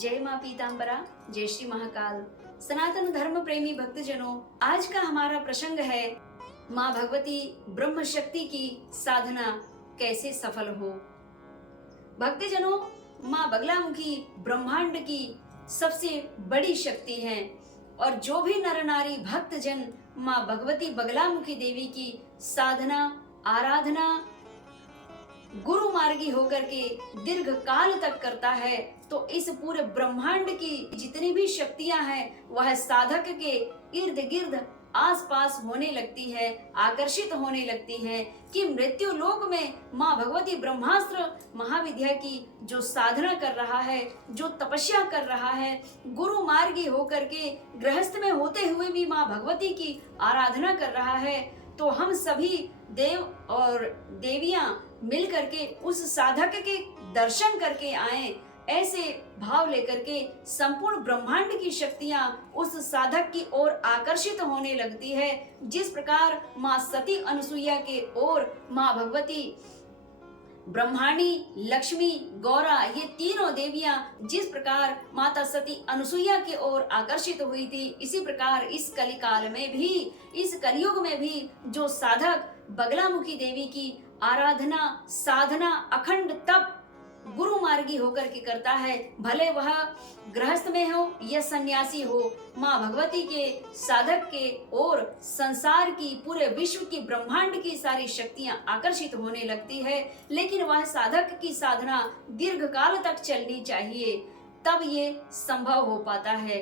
जय माँ पीताम्बरा, जय श्री महाकाल। सनातन धर्म प्रेमी भक्तजनों, आज का हमारा प्रसंग है माँ भगवती ब्रह्म शक्ति की साधना कैसे सफल हो। भक्तजनों, माँ बगलामुखी ब्रह्मांड की सबसे बड़ी शक्ति है और जो भी नर नारी भक्तजन माँ भगवती बगलामुखी देवी की साधना आराधना गुरु मार्गी होकर के दीर्घ काल तक करता है तो इस पूरे ब्रह्मांड की जितनी भी शक्तियां हैं वह साधक के इर्द गिर्द आसपास होने लगती है, आकर्षित होने लगती है कि मृत्यु लोक में माँ भगवती ब्रह्मास्त्र महाविद्या की जो साधना कर रहा है, जो तपस्या कर रहा है, गुरु मार्गी होकर के गृहस्थ में होते हुए भी माँ भगवती की आराधना कर रहा है, तो हम सभी देव और देवियां मिल करके उस साधक के दर्शन करके आए, ऐसे भाव लेकर के संपूर्ण ब्रह्मांड की शक्तियां उस साधक की ओर आकर्षित होने लगती है। जिस प्रकार माँ सती अनसुईया के ओर माँ भगवती ब्रह्माणी, लक्ष्मी, गौरा ये तीनों देवियां जिस प्रकार माता सती अनसुईया की ओर आकर्षित हुई थी, इसी प्रकार इस कलिकाल में भी, इस कलयुग में भी जो साधक बगलामुखी देवी की आराधना साधना अखंड तप गुरु मार्गी होकर के करता है, भले वह गृहस्थ में हो या सन्यासी हो, माँ भगवती के साधक के और संसार की पूरे विश्व की ब्रह्मांड की सारी शक्तियां आकर्षित होने लगती है। लेकिन वह साधक की साधना दीर्घ काल तक चलनी चाहिए, तब ये संभव हो पाता है।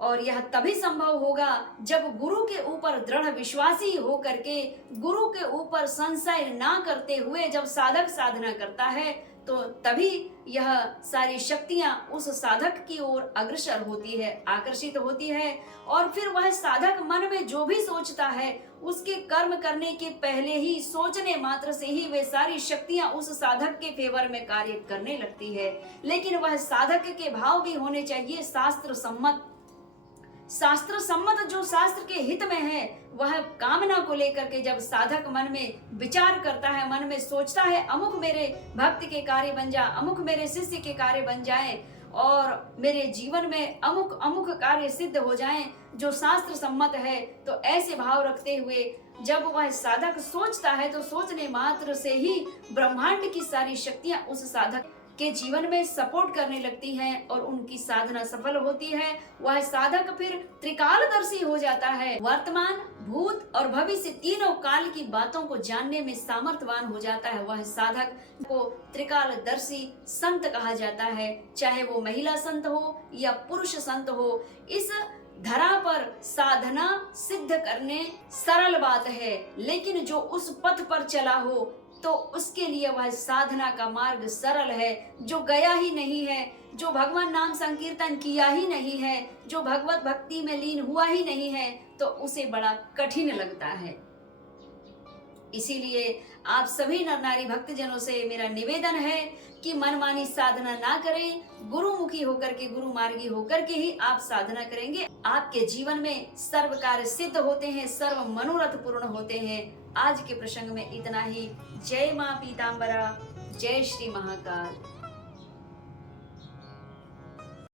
और यह तभी संभव होगा जब गुरु के ऊपर दृढ़ विश्वासी हो करके, गुरु के ऊपर संशय ना करते हुए जब साधक साधना करता है तो तभी यह सारी शक्तियां उस साधक की ओर अग्रसर होती है, आकर्षित होती है। और फिर वह साधक मन में जो भी सोचता है उसके कर्म करने के पहले ही, सोचने मात्र से ही वे सारी शक्तियां उस साधक के फेवर में कार्य करने लगती है। लेकिन वह साधक के भाव भी होने चाहिए शास्त्र सम्मत, शास्त्र सम्मत जो शास्त्र के हित में है। वह कामना को लेकर के जब साधक मन में विचार करता है, मन में सोचता है अमुक मेरे भक्त के कार्य बन जा, अमुक मेरे शिष्य के कार्य बन जाएं और मेरे जीवन में अमुक अमुक कार्य सिद्ध हो जाएं जो शास्त्र सम्मत है, तो ऐसे भाव रखते हुए जब वह साधक सोचता है तो सोचने मात्र से ही ब्रह्मांड की सारी शक्तियां उस साधक के जीवन में सपोर्ट करने लगती हैं और उनकी साधना सफल होती है। वह साधक फिर त्रिकालदर्शी हो जाता है, वर्तमान भूत और भविष्य तीनों काल की बातों को जानने में सामर्थ्यवान हो जाता है। वह साधक को त्रिकालदर्शी संत कहा जाता है, चाहे वो महिला संत हो या पुरुष संत हो। इस धरा पर साधना सिद्ध करने सरल बात है, लेकिन जो उस पथ पर चला हो तो उसके लिए वह साधना का मार्ग सरल है। जो गया ही नहीं है, जो भगवान नाम संकीर्तन किया ही नहीं है, जो भगवत भक्ति में लीन हुआ ही नहीं है, तो उसे बड़ा कठिन लगता है। इसीलिए आप सभी नर नारी भक्तजनों से मेरा निवेदन है कि मनमानी साधना ना करें, गुरुमुखी होकर के, गुरु मार्गी होकर के ही आप साधना करेंगे। आपके जीवन में सर्व कार्य सिद्ध होते हैं, सर्व मनोरथ पूर्ण होते हैं। आज के प्रसंग में इतना ही। जय माँ पीताम्बरा, जय श्री महाकाल।